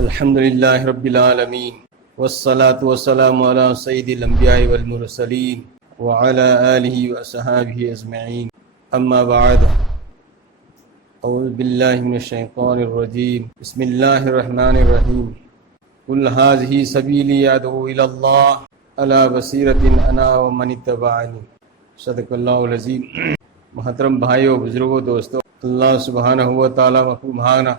अल्हम्दुलिल्लाहि रब्बिल आलमीन वस्सलातु वस्सलामु अला सय्यिदिल अंबिया'i वल मुरसलीन व अला आलिहि व अस्हाबिहि अजमईन अम्मा बाद अऊज़ु बिल्लाहि मिनश शैतानिर रजीम बिस्मिल्लाहिर रहमानिर रहीम कुल हाज़िही सबीली अदऊ इलल्लाह अला बसीरतिन अना व मन इत्तबअनी सदक़ल्लाहुल अज़ीम। मोहतरम भाइयों, बुजुर्गों, दोस्तों, अल्लाह सुब्हानहु व तआला मखू महाना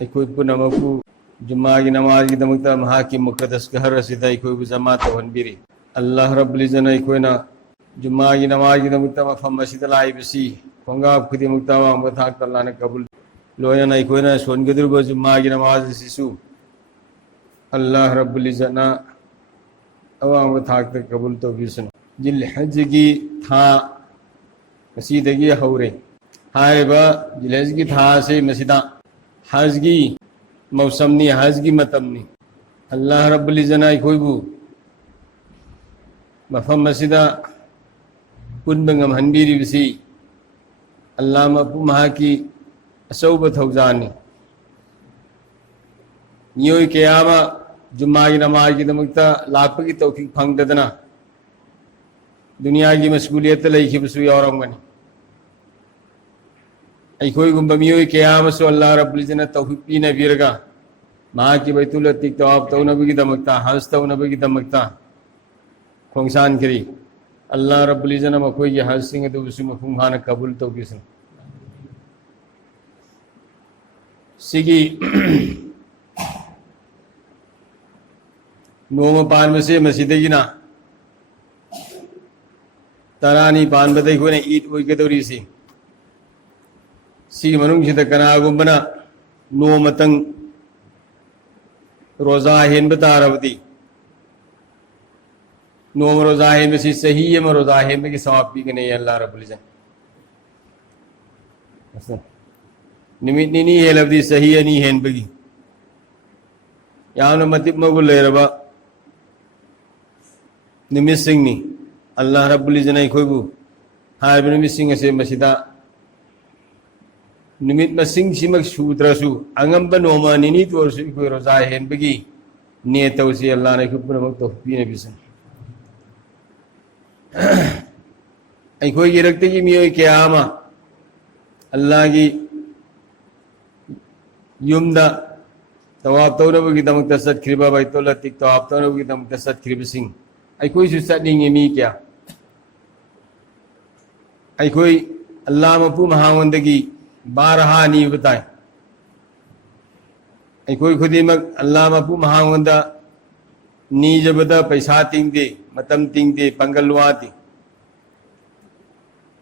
इकोई पुनमकू जुम्मागी नमाज़ी दमुक्ता महा की मुक़द्दस कहर रसीदा इकोई जमात वनबिरी अल्लाह रब्बुल इज़्ज़त इकोई ना जुम्मागी नमाज़ी दमुक्ता मफम मस्जिद लाई बिसी पंगा खुदी मुक्ता वांग बथाक अल्लाह ने कबूल लोया ना इकोई ना सोन गदर बो जुम्मागी नमाज़ सिसु अल्लाह रब्बुल इज़्ज़त ना अवांग बथाक तक कबूल तो बिसन जिल हज की था मसीदगी हौरे हारे बा जिल हज की था से मसीदा हज की मौसम नी हज की मतम नी अल्लाह रब्बुल इज़्ज़त ना इकोई बु मफम मसीदा कुन बंगम हनबीरी बिसी अल्लाह मपू महा की असौब थौजानी नियोई क़यामा जुम्मा की नमाज की दमुक्ता लाप की तौफीक फंगदना दुनिया की मशगूलियत लईखी बसुई औरंगनी अखोई गुम्ब मियोई क़यामा सो अल्लाह रब्बुल इज़्ज़त ने तौफीक पीने बीरगा महा की बैतुल अतीक तवाब तौ नबी की दमुक्ता हज तौ नबी की दमुक्ता खोंगसान करी अल्लाह रब्बुल इज़्ज़त ने मखोई की हज सिंह तो बिसु मफुंगान कबूल तो बिसन सिगी नोम पान में से मस्जिद की ना तरानी पान बदई को ने ईद वही के दौरी से सी मनुंग से कना गुम्बना नो मतंग रोजा हेन बता रवती नोम रोजा हेन में सी सही है मैं रोजा हेन में की सवाब भी के नहीं अल्लाह रब्बुल इज़्ज़त निमित नहीं है लफ्ज़ी सही है नहीं हेन बगी यहाँ न मतिब मगुल ले रबा निमित सिंह नी अल्लाह रब्बुल इज़्ज़त ने कोई बु हार बिन निमित सिंह से मसीदा निमित मसिंग सिमक सूत्रसु अंगम बनोमा निनी तोर सु कोई रोजा हेन बगी ने तौसी अल्लाह ने खुद नमक तो पीने बिसन आई कोई ये रखते की मियोई क़यामा अल्लाह की युमदा तवाब तो नबी की दमुक्ता सद खिरबा बैतुल अतीक तवाब तो नबी की दमुक्ता सद खिरब सिंह आई कोई सुसत नहीं मी क्या आई कोई अल्लाह मपू महावंदगी बारहा नी बताए आई कोई खुदी मग अल्लाह मपू महावंदा नी जबदा पैसा तिंग दे मतम तिंग दे पंगलवा दी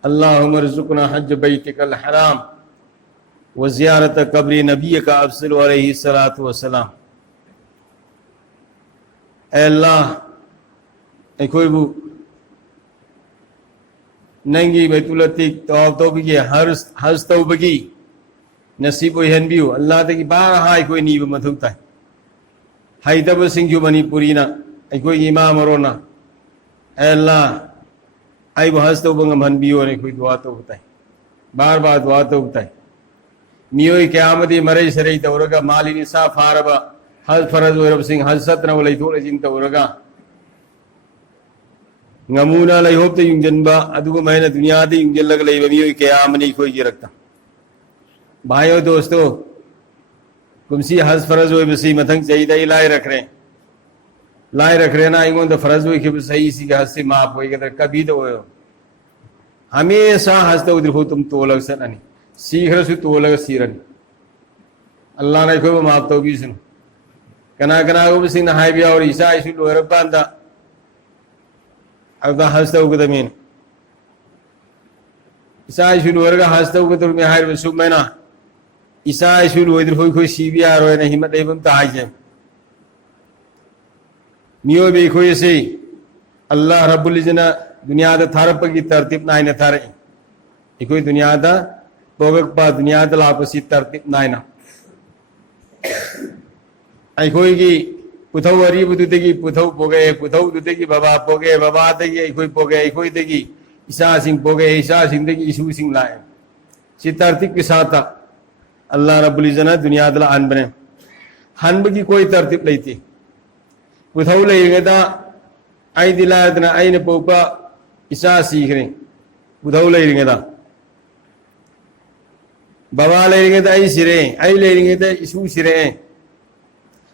अल्लाहुम्मा रज़ुक़ना हज बैतिकल हराम व ज़ियारत कब्र नबी का अफ़ज़ल अलैहि सलातु व सलाम। ऐ अल्लाह ऐ कोई बु नंगी बैतुल अतीक तवाब तौबी के हज तौबगी नसीब हन भी हो अल्लाह तकी बार हाई कोई नीब मथुकता है हाई तब सिंह जो मणिपुरी ना ऐ कोई इमाम रोना ऐ अल्लाह आई वो हज तौबंगम हन भी हो ने कोई दुआ तो होता है बार बार दुआ तो होता है मियोई क़यामती मरई सरई तौरगा माली निसा फारबा हज फरज वरब सिंह हज सत्र वलई थोड़े जिन तौरगा ngамuna lai hop te yungjanba adugo mahina दुनिया दे युंजन लग लई मियोई क़याम नहीं कोई की रखता। भाइयों दोस्तों, कुमसी हज फरज हो बसी मथंग चाहिए लाए रख रहे ना इंगों तो फरज हुई कि सही सी हज से माफ होई के कभी तो हो हमेशा हज तो उधर हो तुम तो लग सनी सीख रसु तो लग सीरन अल्लाह ने को माफ तो भी सुन कना कना को भी सिंह हाई भी और ईसा इशु लोर बांधा अब हज तो उगदमीन ईसा इशु लोर का हज तो उगदर में हाई बसु में ना ईसा इशु लोर होई कोई सीबी आ रहा है नहीं मत एवं ताज है मियो भी कोई से अल्लाह रब्बुल इज़्ज़त ने दुनिया दा थारप की तरतीब ना इन थारे कोई दुनिया दा पोगक पा दुनिया दा लापसी तरतीब ना इना आई कोई की पुथौ वरी बुदुते की पुथौ पोगे पुथौ दुते की बाबा पोगे बाबा ते की कोई पोगे कोई ते की ईसा सिंह पोगे ईसा सिंह ते की ईशु सिंह लाए सी तरतीब के साथ अल्लाह रब्बुल इज़्ज़त ने दुनिया दा अन बने हनबगी कोई तरतीब लेते पुथौ लेगदा आई दिलादना आईने पोपा इसा सीखरे पुथौ लेगदा बाबा लेगदा आई सिरे आई लेगदा इसु सिरे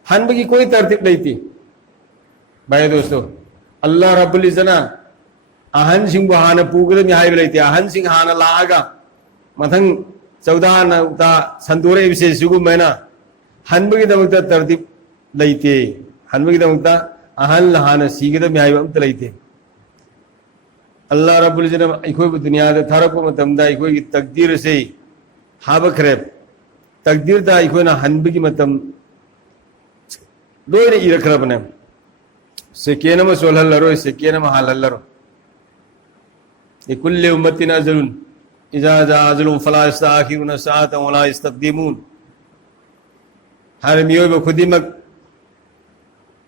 हनबगी कोई तरतीब लेते भाई दोस्तों अल्लाह रब्बुल इज़्ज़त अहन सिंह हाना पूगदम हाइब लेते अहन सिंह हाना लागा मथंग चौदान ता संतोरे विषय सुगुमैना हनबगी दमकता तरतीब लेते हनबगी दमकता अहन हाना सीगदम हाइब अमत लेते अल्लाह रब्बुल इज़्ज़त इखोय दुनिया दा थरप मतमदा इखोय की तकदीर से हाबखरे तकदीर दा इखोय ना हनबगी मतम लोयने इरखरबने सेकेनम सोलहल्लरो सेकेनम हालल्लरो लिकुल्लि उम्मतिन अजलुन इज़ा जा अजलुन फला यस्तअखिरुन साअतन वला यस्तक़दिमून हर मियो खुदिमक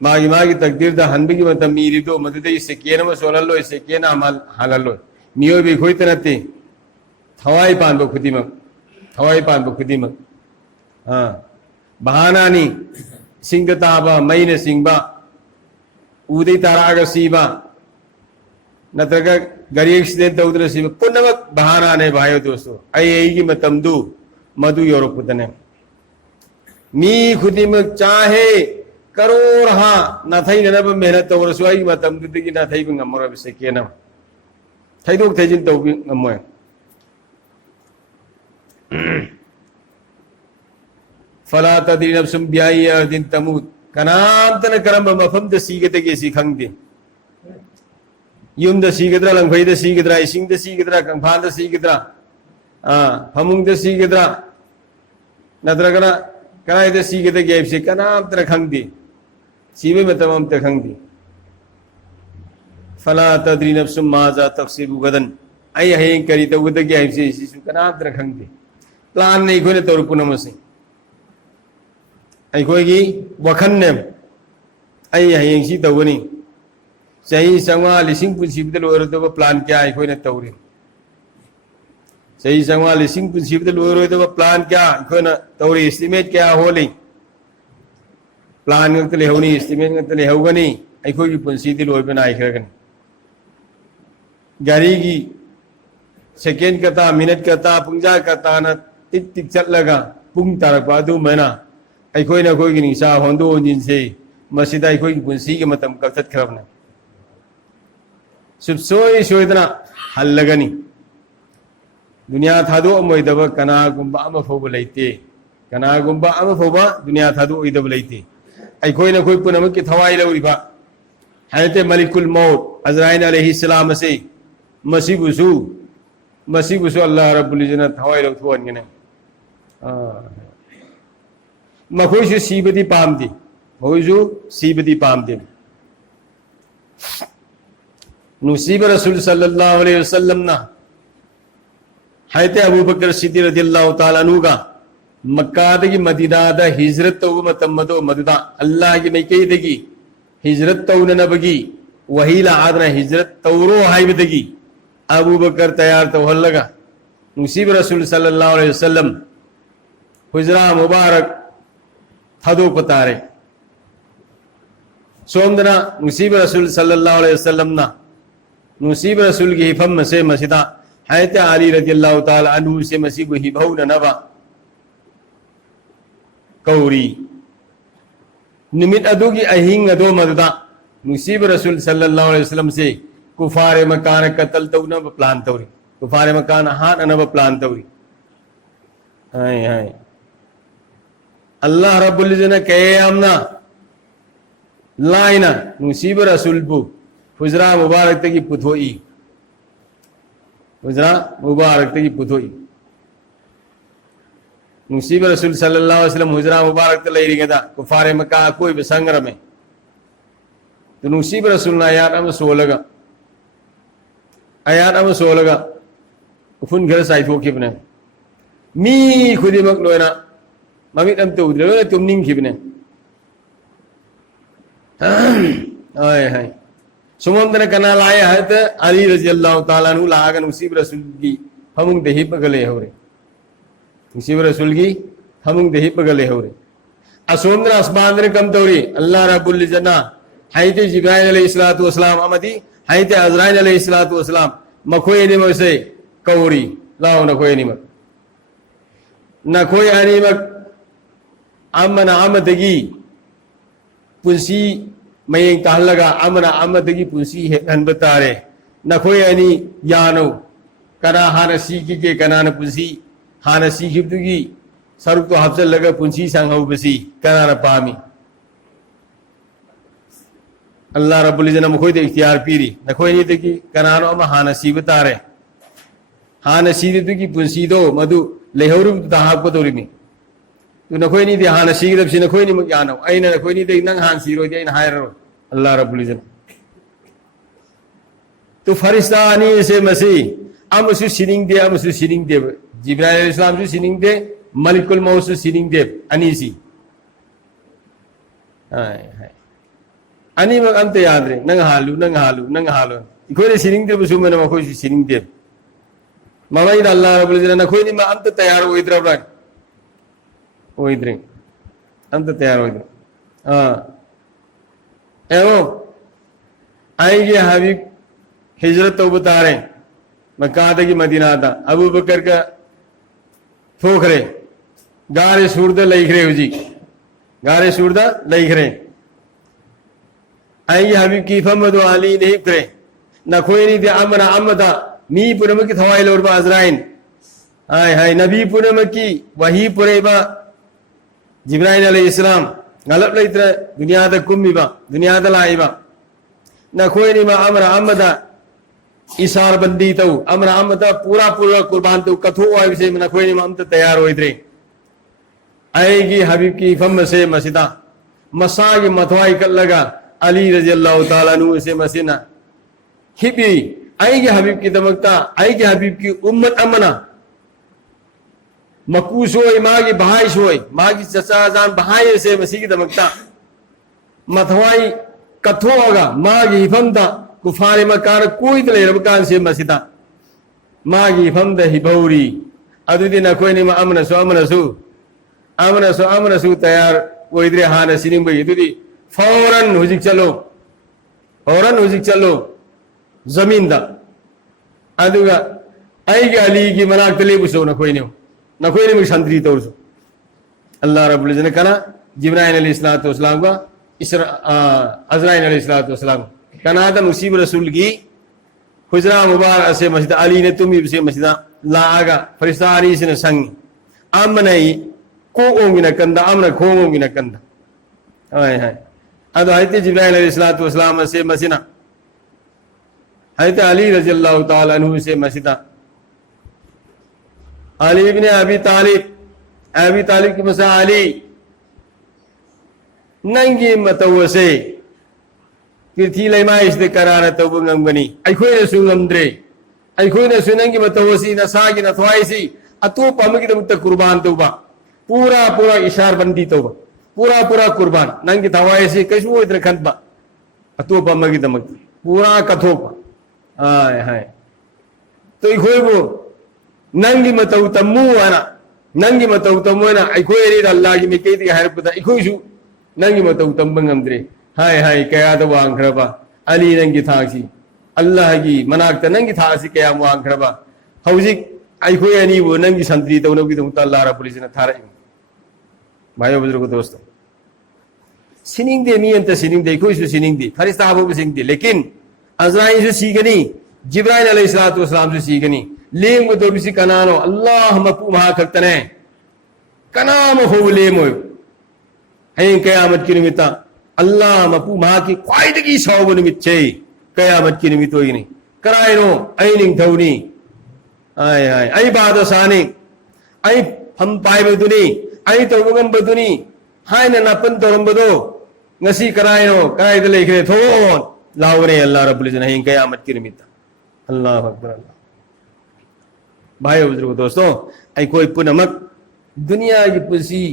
मागी मागी तकदीर दा हनबगी मतम मीरिदो मददे सेकेनम सोलहल्लो सेकेनम हालल्लो मियो बे खोय तनते थवाई पानबो खुदिमक हां बहानानी सिंगताबा मईने सिंगबा उदय तारागा सीबा नत्रगा गरी एक्सीडेंट तौद्र सीबा पुनमक बहाना ने भाइयों दोस्तों आई की मतमदु मधु योरपुतने मी खुदिमक चाहे करोड़ हा नथाई ननब मेहनत तौर सुई मतमदु दिगी नथाई ngमरा बिसे केना थाइदोक थाइजिन तौबि ngमोय फला तदरी नफ्सुम बिआई अर्दिन तमूत कनामतन करम मफम द सीगदगे सी खंगदे युम द सीगद्रा लंगफै द सीगद्रा इसिंग द सीगद्रा कंफान द सीगद्रा फमुंग द सीगद्रा नद्रगना कनाय द सीगदगे से कनामतन खंगदे सीबे में तमाम त खंगदे फला तदरी नफ्सुम माजा तक्सिबु गदन आई हयें करी त उदगे से इसी कनामतन खंगदे प्लान नहीं खोने तौर पुनमसे अखोगी वखन्ने हयें सी तौगनी चाही संवा लिसिंग पुनसिबद लोरदब प्लान क्या अखोने तौरे चाही संवा लिसिंग पुनसिबद लोरदब प्लान क्या अखोना तौरे एस्टिमेट क्या होले प्लान गत लेहौनी एस्टिमेट गत लेहौगनी अखोगी पुनसिदि लोयबना आइखरगनी गाड़ी की सेकेंड कता मिनट कता पुंजा कता न टिक टिक चलगा पुंग तारकपा अदु मैना अखोना अखोगी निसा होंदो होंजिनसे मसिदा अखोगी पुंसी के मतम कक्थत्खरबना सुबसोय सोयदना हल्लगनी दुनिया थादो अमोयदब कनागुंबा अम फोब लेते कनागुंबा अम फोबा दुनिया थादो ओयदब लेते अखोना अखोय पुनम के थवाई लौरिबा हयते मलिकुल मौत अजराइल अलैहिस्सलाम से मसीबुसु अल्लाह रब्बुल इज़्ज़त थवाई लौथोनगने मखोयसु सीबदी पामदी मखोयसु सीबदी पामदी नुसीब रसूल सल्लल्लाहु अलैहि वसल्लम ना हयते अबू बकर सिद्दीक़ रज़ियल्लाहु ताला अन्हु का मक्का दगी मदीना दा हिजरत तौ मतमदो मददा अल्लाह की मैकैदगी हिजरत तौन नबगी वहीला आदना हिजरत तौरो हाइबदगी अबू बकर तैयार तो लगा नुसीब रसूल सल्लल्लाहु अलैहि वसल्लम हुजरा मुबारक थदो पतारे सोमदना नुसीब रसूल सल्लल्लाहु अलैहि वसल्लम ना नुसीब रसूल की हिफम से मसिदा हयते अली रज़ियल्लाहु ताला अन्हु से मसीब हिबौ नबा कौरी निमित अदुगी अहिंग अदो मददा नुसीब रसूल सल्लल्लाहु अलैहि वसल्लम से कुफार मकान कतल तो न प्लान तौरी कुफार मकान हान न प्लान तौरी हाय हाय अल्लाह रब्बुल इज़्ज़त कयामना लाइना नुसीब रसूल बु हुजरा मुबारक तकी पुथोई हुजरा मुबारक तकी पुथोई नुसीब रसूल सल्लल्लाहु अलैहि वसल्लम हुजरा मुबारक त लई रिगदा कुफार मक्का कोई बसंगर में तो नुसीब रसूल ना आयात हम सोलगा उफुन घर साइफो खिबने मी खुदी मक लोयना ममित अम तो उदरे तुम निंग खिबने हाय हाय सुमंदन कना लाए है तो अली रज़ियल्लाहु ताला अन्हु लागा नुसीब रसूल की हमंग देहि पगले होरे नुसीब रसूल की हमंग देहि पगले होरे असोमना अस्मांद्र कम तौरी अल्लाह रब्बुल इज्जतना हाइते जिब्राइल अलैहिस्सलातु वस्सलाम अमदी हाइते अज़राइल अलैहिस्सलातु वस्सलाम मखोय निमसे कौरी लाओ नखोय निमक नखोय अनिमक अमना अमदगी पुंसी मयें ताहलगा अमना अमदगी पुंसी हनब तारे नखोय अनि यानो कना हाना सीकी के कना न पुंसी हाना सीखिबदुगी सरुक तो हफ्जल लगा पुंसी सांगहौबसी कना न पामी अल्लाह रब्बुल इज्जत मखोय दे इख्तियार पीरी नखोय नि दगी कनानो अमा हाना सीब तारे हाना सीदुगी पुंसी दो मधु लेहौरु दाहाक दोरिमी तो नखोय नि दे हाना सीगदबसि नखोय नि मक यानो आइना नखोय नि दे नंग हान सीरो दे आइना हायरो अल्लाह रब्बुल इज्जत तो फरिश्ता अनि से मसी अमसु सिनिंग दे जिब्राइल अलैहिस्सलाम सु सिनिंग दे मलिकुल मौत सु सिनिंग दे अनीसी हाय हाय अनि मक अंत याद रे नंग हालु इखोय ने सिनिंग दे बसु मन मखोय सु सिनिंग दे मामाई अल्लाह रब्बुल इज्जत नखोय नि मा अंत तैयार होइद्रब्रा होइद्रे अंत तैयार होइद्रे एवं आएंगे हबीब हिजरत तो बता रहे मक्का की मदीना था अबू बकर का ठोकरे गारे सूरदा लईखरे हुजी गारे सूरदा लईखरे आएंगे हबीब की फमदो अली नहीं करे न कोई नहीं दे अमना अमदा मी पुनम की थवाइल और अज़राइन हाय हाय नबी पुनम की वही पुरेबा जिब्राइल अलैहिस्सलाम गलब लेत्र दुनिया दा कुम्मीबा दुनिया दा लाइबा न कोई नहीं मा अमरा अमदा इशार बंदी तो अमरा अमदा पूरा कुर्बान तो कथो आय से न कोई नहीं मा अमत तैयार होइद्रे आएगी हबीब की फम से मसिदा मसा की मथवाई कर लगा अली रजी अल्लाह ताला अन्हु से मसीना हिबी आएगी हबीब की दमकता आएगी हबीब की उम्मत अमना मकूसोय मागी बहाई सोय मागी चचा जान बहाई से मसी की दमकता मथवाई कथो होगा मागी हिफमदा कुफारे मकार कोई तले रबकान से मसिदा मागी हिफमदा हिबौरी अदुदी न कोई नहीं अमना सु तैयार ओइद्रे हाना सिनिंग बई दुदी फौरन हुजिक चलो जमीन दा अदुगा आईगे अली की मनाक तले बुसो न कोई नहीं संतरी तौरसु अल्लाह रब्बुल इज्जत ने कहा जिब्राइल अलैहिस्सलातु वस्सलाम का अज़राइल अलैहिस्सलातु वस्सलाम कनादा मुसीब रसूल की हुजरा मुबारक से मस्जिद अली ने तुम से मस्जिद लागा फरिश्ता अली से संग अमनई को ओंगी न कंदा अमन खो ओंगी न कंदा हाय हाय अद हजरत जिब्राइल अलैहिस्सलातु वस्सलाम से मसीना हजरत अली रज़ियल्लाहु ताला अन्हु से मस्जिद अली इब्ने अबी तालिब की मसा अली नंगी मतवसे किर्थी लेमा इसदे करार तब ngambani अखोय सु ngamdre अखोय सु नंगी मतवसी नसागी नथवाईसी अतोप अमगी दमुत कुर्बान तौबा पूरा इशार बंदी तौबा पूरा कुर्बान नंगी थवाईसी कशु इधर खंतबा अतोप अमगी दमक पूरा कथोपा हाय हाय तो अखोय वो नंगी मतौ तमु आना नंगी मतौ तमुना अखोय रे अल्लाह की मिकई दी हरपदा अखोय सु नंगी मतौ तंबंगमद्रे हाय हाय कया तो वांखरबा अली नंगी थासी अल्लाह की मनाकता नंगी थासी कया वांखरबा हौजिक अखोय अनि वो नंगी संतरी तौनो की तो अल्लाह रब्बुल इज्जत थारे भाइयों बुजुर्गों दोस्तों सिनिंग दे मी अंत सिनिंग दे कोई सु सिनिंग दे फरिश्ता वो सिनिंग दे लेकिन अज़राइल से सीगनी जिब्राइल अलैहिस्सलातु वस्सलाम से सीगनी लेम तो बिसी कनानो अल्लाह मपू महा खक्तने कनाम हो लेमो है कयामत की निमित्ता अल्लाह मपू महा की ख्वाइदगी सौब निमित्त छे कयामत की निमित्त होई नहीं करायनो आइनिंग थौनी आय आय आई बादसानी आई हम पाइबदुनी आई तौगम बदुनी हाय न नपन तोरंबदो ngasi करायनो काय दले खरे थोन लावने अल्लाह रब्बुल इज्जत है कयामत की निमित्त अल्लाह अकबर अल्लाह भाइयों बुजुर्गों दोस्तों आई कोई पुनमक दुनिया की pussy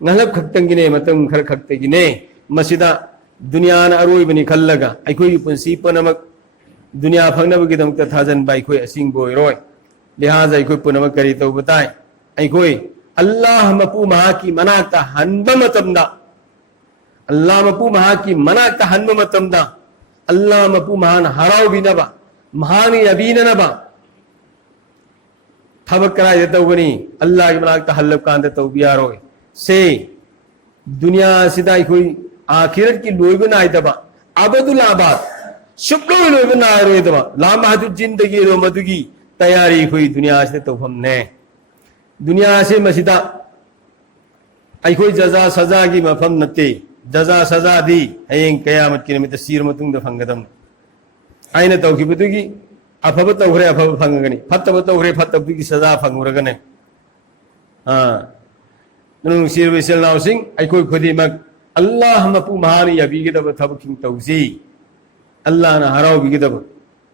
nghalap khaktanggine matam khar khaktegine masida दुनिया अरोई बनी खल्लगा अखोई पुंसी पुनमक दुनिया फंगनबगी दमक थाजन बाई खोई असिंग बोइरोय लिहाजा अखोई पुनमक करी तो बताए अखोई Allah mapu maha ki manakta hanba matamda Allah mapu maha ki manakta hanba matamda Allah mapu mahan harau binaba mahani abina naba thabakra yatawani Allah ki manakta halab kanda tawbiyaro se dunya sidai koi akhirat ki loibna aitaba abadul abad shublo loibna aro aitaba lamahatu jindagi ro madugi tayari koi dunya se tawham ne दुनिया से मसीदा जजा सजा की मफम नते जजा सजा दी हयें कयामत की निमित्त सीर मतुंग फंगदम आइना तौखिबदुगी अफब तौखरे अफब फंगगनी फत्तब तौखरे फत्तबदुगी सजा फंगुरगने नुंग सीर विसल नाउसिंग अखोय खुदिमक अल्लाह मपु महानी यबीगदब थबकिंग तौसी अल्लाह ना हराव बिगदब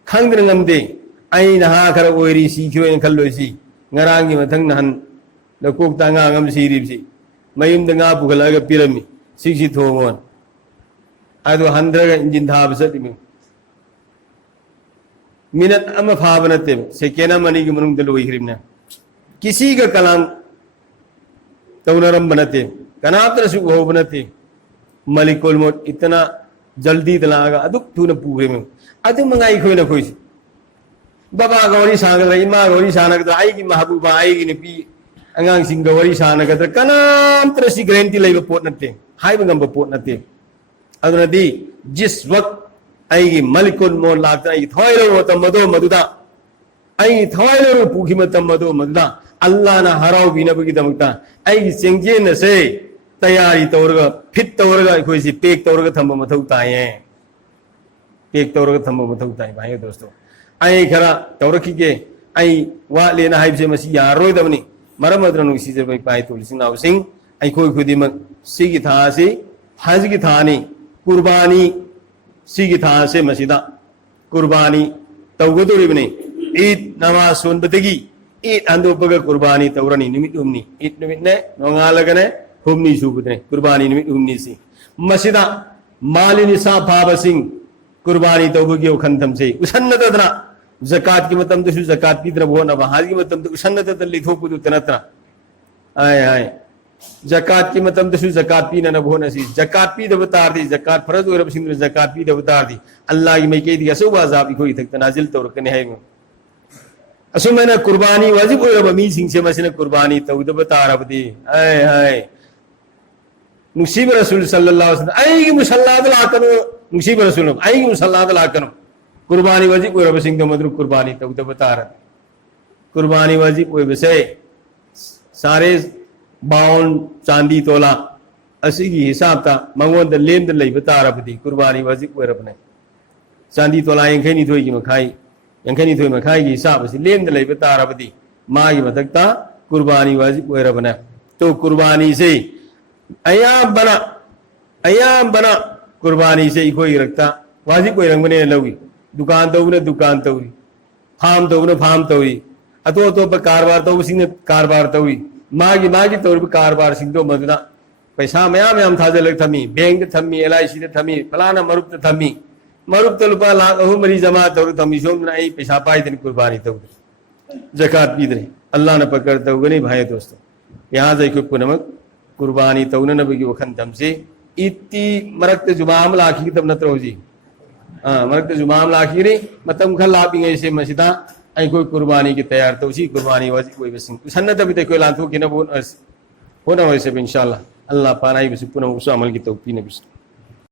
खंगन ngамदे आइना हा खर ओइरी सीखियोन खल्लोसी ngarangi mathang nahan lakok ta nga ngam sirib si mayum da nga pugalaga pirami siksi thongon ado handraga engine thab satimi minat ama phabanate sekena mani gi manung dalo hirimna kisi ka kalam taunaram banate kanatra su ho banate malikul mot itna jaldi dalaga aduk thuna pure me adu mangai khoi na khoi Baba gawari sanagdra ima gawari sanagdra aigi mahabuba aigi nipi angang sing gawari sanagdra kanam trasi guarantee laiba pot natte haiba ngamba pot natte aduna di jis waqt aigi malikul maut lagta aigi thawailo tamado maduda aigi thawailo puki matamado maduda Allah na harau bina bagi damukta aigi sengje na se tayari tawraga fit tawraga koi si pek tawraga thamba mathau taye pek tawraga thamba mathau taye bhai dosto ai khara tawraki ke ai wa lena haib se masi yaroi damni maramadra nu si bai pai tul sing naw sing ai khoi khudi mak sigi tha se haj gi thani qurbani sigi tha se masida qurbani tawgodori bne eid namaz sun batagi eid ando paga qurbani tawrani nimit umni eid nimit ne nongalagane humni subudne qurbani nimit umni si masida malini sa bhava sing कुर्बानी तौबगी खंतम से उसन्नतदना ज़कात की मतम तो ज़कात की तरफ होना हाज की मतम तो उसन्नत लिथोपुद तनत्रा आए आए ज़कात की मतम तो ज़कात पी न होना सी ज़कात पी दबतार दी ज़कात फरज और सिंह ज़कात पी दबतार दी अल्लाह की मैं कह दी असो बाज़ाब कोई तक नाजिल तौर कने है असो मैंने कुर्बानी वाजिब और बमी सिंह से मसने कुर्बानी तो दबतार अब दी आए आए मुसीब रसूल सल्लल्लाहु अलैहि वसल्लम आई की मुसल्लात लाकनो मुसीब रसूल आई की मुसल्लात लाकनो कुर्बानी वाजिब और बसिंग तो मदरु कुर्बानी तो बता कुर्बानी वाजिब कोई बसे सारे 52 चांदी तोला असी की हिसाब था मंगोन द लेम द लई बता रबदी कुर्बानी वाजिब कोई रबने चांदी तोला यंखनी थोई की मखाई यंखनी थोई मखाई की हिसाब से लेम द लई बता रबदी मां की मतकता कुर्बानी वाजिब कोई रबने तो कुर्बानी से अयाम बना कुर्बानी से कोई रखता वाजिब कोई रंग बने लगी दुकान तो दुकान तो हुई फार्म तो हुई अतो पर कारोबार तो सिंह कारोबार तो हुई मागी तौर पर कारोबार सिंह तो मदना पैसा मयाम थाजे लग थमी बैंक थमी LIC थमी फलाना मरुप थमी मरुप तो रुपया लाख अहू मरी जमा तौर थमी सोम नहीं पैसा पाई दिन कुर्बानी तो जकात पी दे अल्लाह ने पकड़ता हुआ नहीं भाई दोस्तों यहाँ से कोई पुनमक कुर्बानी तो उन्होंने भी वखन दम से इतनी मरकते जुमाम लाखी तब नत्र हो जी मरकते जुमाम लाखी रे मतम खल लापी गए से मसीदा आई कोई कुर्बानी की तैयार तो उसी कुर्बानी वाजी कोई बस सन्नत भी कोई लांतो कि न वो होना वैसे इंशाल्लाह अल्लाह पाना ही बस पुनः उस अमल की तौफीक ने